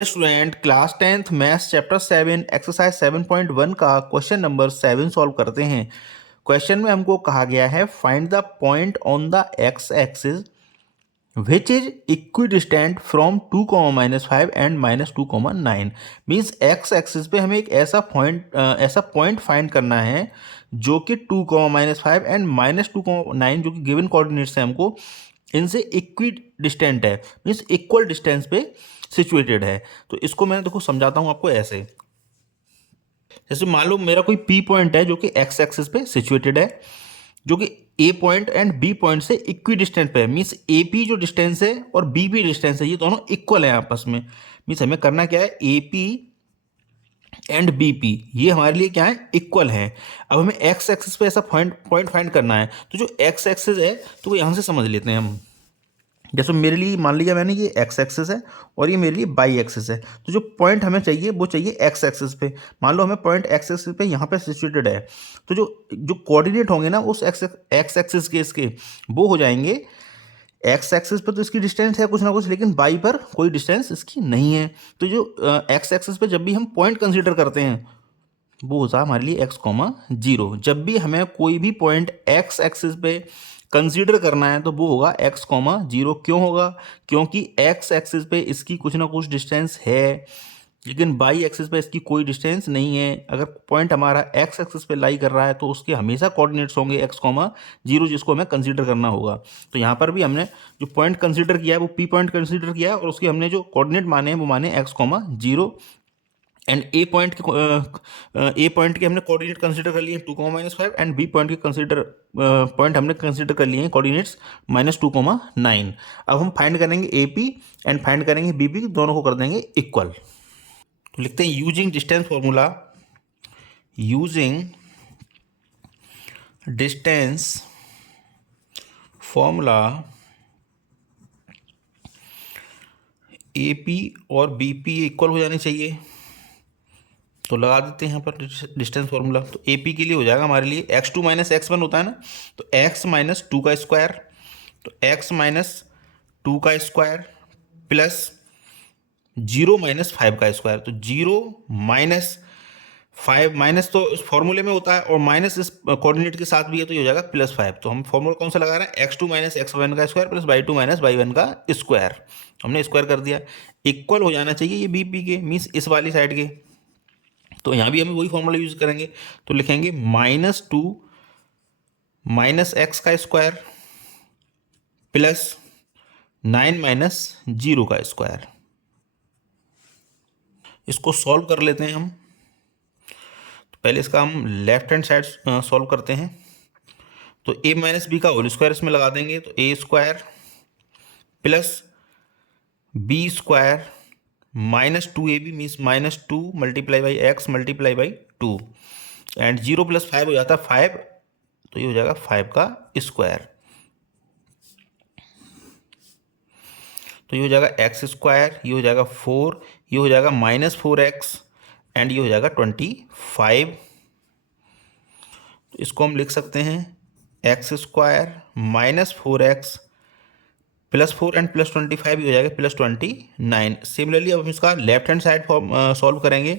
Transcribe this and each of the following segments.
Student class 10th maths chapter 7 exercise 7.1 का question number 7 solve करते हैं। क्वेश्चन में हमको कहा गया है find the point on the x axis which is equidistant from 2, -5 and -2, 9। Means x axis पे हमें एक ऐसा पॉइंट फाइंड करना है जो कि 2, -5 एंड -2, 9 जो कि गिवन कोऑर्डिनेट्स है हमको इनसे इक्वी डिस्टेंट है, मीन्स इक्वल डिस्टेंस पे सिचुएटेड है। तो इसको मैं देखो समझाता हूँ आपको ऐसे। जैसे मान लो मेरा कोई पी पॉइंट है जो कि एक्स एक्सिस पे सिचुएटेड है, जो कि ए पॉइंट एंड बी पॉइंट से इक्वी डिस्टेंट पे है। मीन्स ए पी जो डिस्टेंस है और बी पी डिस्टेंस है ये दोनों इक्वल है आपस में। मीन्स हमें करना क्या है, A P and B P ये हमारे लिए क्या है, इक्वल है। अब हमें एक्स एक्सिस पे ऐसा पॉइंट फाइंड करना है। तो जो एक्स एक्सिस है तो वो यहाँ से समझ लेते हैं हम। जैसे मेरे लिए मान लिया मैंने ये एक्स एक्सिस है और ये मेरे लिए बाई एक्सिस है। तो जो पॉइंट हमें चाहिए वो चाहिए एक्स एक्सिस पे। मान लो हमें पॉइंट एक्स एक्सिस पे यहाँ पे सिचुएटेड है, तो जो जो कोऑर्डिनेट होंगे ना उस एक्स एक्सिस के इसके वो हो जाएंगे। एक्स एक्सिस पर तो इसकी डिस्टेंस है कुछ ना कुछ, लेकिन बाई पर कोई डिस्टेंस इसकी नहीं है। तो जो एक्स एक्सिस पे जब भी हम पॉइंट कंसीडर करते हैं वो होता है हमारे लिए x, 0। जब भी हमें कोई भी पॉइंट एक्स एक्सिस पे कंसीडर करना है तो वो होगा x, 0। क्यों होगा? क्योंकि एक्स एक्सिस पे इसकी कुछ ना कुछ डिस्टेंस है, लेकिन बाई एक्सिस पे इसकी कोई डिस्टेंस नहीं है। अगर पॉइंट हमारा एक्स एक्सिस पे लाई कर रहा है तो उसके हमेशा कोऑर्डिनेट्स होंगे x, 0 जिसको हमें कंसीडर करना होगा। तो यहाँ पर भी हमने जो पॉइंट कंसीडर किया है वो p पॉइंट कंसीडर किया है और उसके हमने जो कोऑर्डिनेट माने हैं वो माने x, 0। एंड ए पॉइंट के हमने कोऑर्डिनेट कंसीडर कर लिए 2, -5 एंड बी पॉइंट के पॉइंट हमने कंसीडर कर लिए हैं कोऑर्डिनेट्स -2, 9। अब हम फाइंड करेंगे ए पी एंड फाइंड करेंगे बी पी, दोनों को कर देंगे इक्वल। तो लिखते हैं using distance formula, using distance formula A P और बी पी इक्वल हो जाने चाहिए। तो लगा देते हैं यहाँ पर डिस्टेंस फॉर्मूला। तो ए पी के लिए हो जाएगा हमारे लिए x2 - x1 होता है ना, तो x - 2 का स्क्वायर, तो x - 2 का स्क्वायर प्लस 0 - 5 का स्क्वायर। तो 0 - 5 माइनस तो इस फॉर्मूले में होता है और माइनस इस कोऑर्डिनेट के साथ भी है तो ये हो जाएगा +5। तो हम फॉर्मूला कौन सा लगा रहे हैं, x2 - x1 का स्क्वायर प्लस y2 - y1 का स्क्वायर। हमने स्क्वायर कर दिया। इक्वल हो जाना चाहिए ये बी पी के, मीन्स इस वाली साइड के। तो यहाँ भी हमें वही फॉर्मूला यूज करेंगे। तो लिखेंगे -2 - x का स्क्वायर प्लस 9 - 0 का स्क्वायर। इसको सॉल्व कर लेते हैं हम। तो पहले इसका हम लेफ्ट हैंड साइड सॉल्व करते हैं। तो a - b का होल स्क्वायर इसमें लगा देंगे, तो a square plus b square -2ab means -2 multiply by x multiply by 2 and 0 + 5 हो जाता है 5, तो ये हो जाएगा 5 का स्क्वायर। तो ये हो जाएगा एक्स स्क्वायर, ये हो जाएगा 4, ये हो जाएगा -4x एंड ये हो जाएगा 25। तो इसको हम लिख सकते हैं x square -4x plus 4 and plus 25 ही हो जाएगा +29। सिमिलरली अब हम इसका लेफ्ट हैंड साइड सॉल्व करेंगे।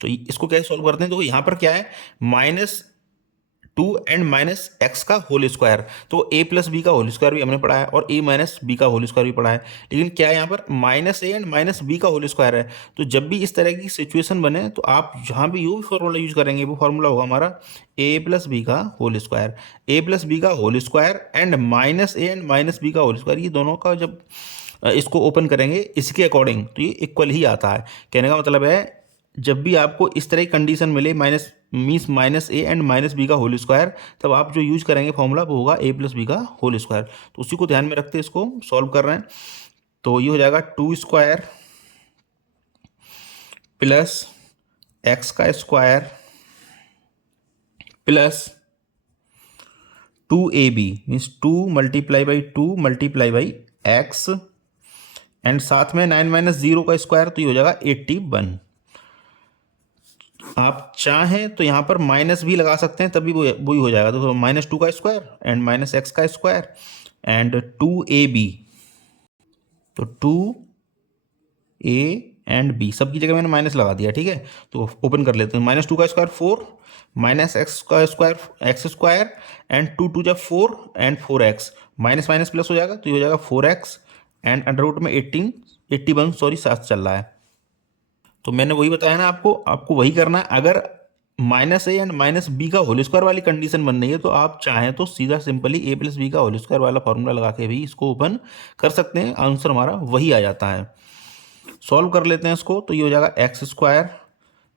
तो इसको कैसे सॉल्व करते हैं, तो यहाँ पर क्या है, -2 एंड -x का होल स्क्वायर। तो a + b का होल स्क्वायर भी हमने पढ़ा है और a - b का होल स्क्वायर भी पढ़ा है। लेकिन क्या है यहाँ पर -a एंड -b का होल स्क्वायर है। तो जब भी इस तरह की सिचुएशन बने तो आप जहाँ भी जो भी फॉर्मूला यूज करेंगे वो फॉर्मूला होगा हमारा a + b का होल स्क्वायर, a + b का whole square and -a and -b का होल स्क्वायर। ये दोनों का जब इसको ओपन करेंगे इसके अकॉर्डिंग तो ये इक्वल ही आता है। कहने का मतलब है जब भी आपको इस तरह की कंडीशन मिले -a एंड -b का होल स्क्वायर, तब आप जो यूज करेंगे फॉर्मूला वो होगा a + b का होल स्क्वायर। तो उसी को ध्यान में रखते इसको सॉल्व कर रहे हैं। तो ये हो जाएगा 2 स्क्वायर प्लस x का square plus 2ab means 2 multiply by 2 multiply by x and साथ में 9 - 0 का स्क्वायर, तो ये हो जाएगा 81। आप चाहें तो यहाँ पर माइनस भी लगा सकते हैं तभी वही हो जाएगा। तो -2 का स्क्वायर एंड -x का स्क्वायर एंड 2ab, तो 2ab एंड बी, सबकी जगह मैंने माइनस लगा दिया, ठीक है। तो ओपन कर लेते हैं। -2 का स्क्वायर 4, माइनस एक्स का स्क्वायर एक्स स्क्वायर एंड 2 जा 4 and 4x, minus minus plus हो जाएगा तो ये हो जाएगा 4x एंड अंडर रूट में 81 सॉरी 7 चल रहा है। तो मैंने वही बताया ना आपको वही करना है। अगर -a एंड -b का होल स्क्वायर वाली कंडीशन बन रही है तो आप चाहें तो सीधा सिंपली a + b का होल स्क्वायर वाला फॉर्मूला लगा के भी इसको ओपन कर सकते हैं, आंसर हमारा वही आ जाता है। सॉल्व कर लेते हैं इसको। तो ये हो जाएगा एक्स स्क्वायर,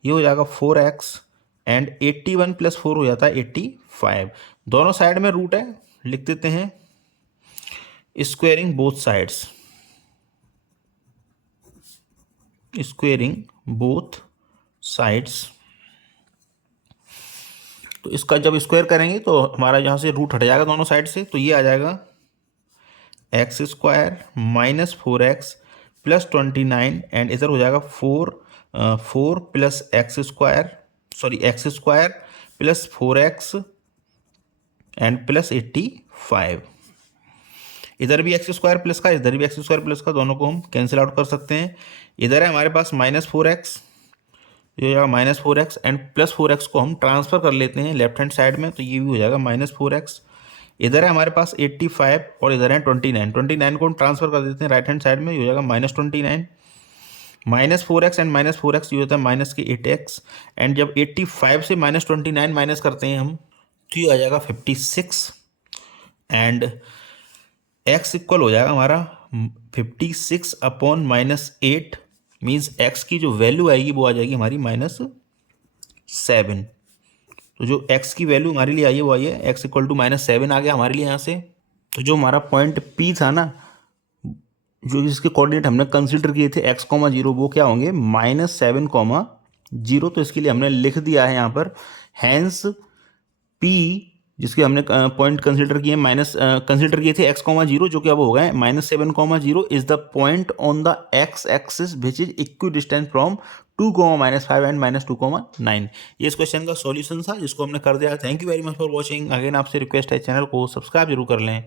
ये हो जाएगा 4x एंड 81 + 4 हो जाता है 85। दोनों साइड में रूट है, लिख देते हैं squaring both sides, squaring both sides. तो इसका जब स्क्वायर करेंगे तो हमारा यहाँ से रूट हट जाएगा दोनों साइड से, तो ये आ जाएगा एक्स स्क्वायर -4x + 29 एंड इधर हो जाएगा 4 + x square, sorry x square + 4x and +85। इधर भी एक्स स्क्वायर प्लस का, इधर भी एक्स स्क्वायर प्लस का, दोनों को हम कैंसिल आउट कर सकते हैं। इधर है हमारे पास -4x, ये हो जाएगा -4x एंड +4x को हम ट्रांसफर कर लेते हैं लेफ्ट हैंड साइड में, तो ये भी हो जाएगा -4x। इधर है हमारे पास 85 और इधर है 29 को हम ट्रांसफर कर देते हैं राइट हैंड साइड में, ये हो जाएगा -29, -4x एंड -4x ये होता है माइनस के 8x एंड जब 85 से -29 माइनस करते हैं हम तो ये आ जाएगा 56 एंड x इक्वल हो जाएगा हमारा 56 अपॉन -8 मीन्स x की जो वैल्यू आएगी वो आ जाएगी हमारी -7। तो जो x की वैल्यू हमारे लिए आई है वो आई है x इक्वल टू -7 आ गया हमारे लिए यहाँ से। तो जो हमारा पॉइंट P था ना, जो इसके कोऑर्डिनेट हमने कंसीडर किए थे x, 0 वो क्या होंगे -7, 0। तो इसके लिए हमने लिख दिया है यहाँ पर हैंस P जिसके हमने पॉइंट कंसीडर किए कंसीडर किए थे x, 0 जो कि अब हो गए -7, 0 is the point on the x axis which is equi distance from 2, -5 and -2, 9। ये इस क्वेश्चन का सॉल्यूशन था जिसको हमने कर दिया। Thank you very much for watching. Again आपसे रिक्वेस्ट है चैनल को सब्सक्राइब जरूर कर लें।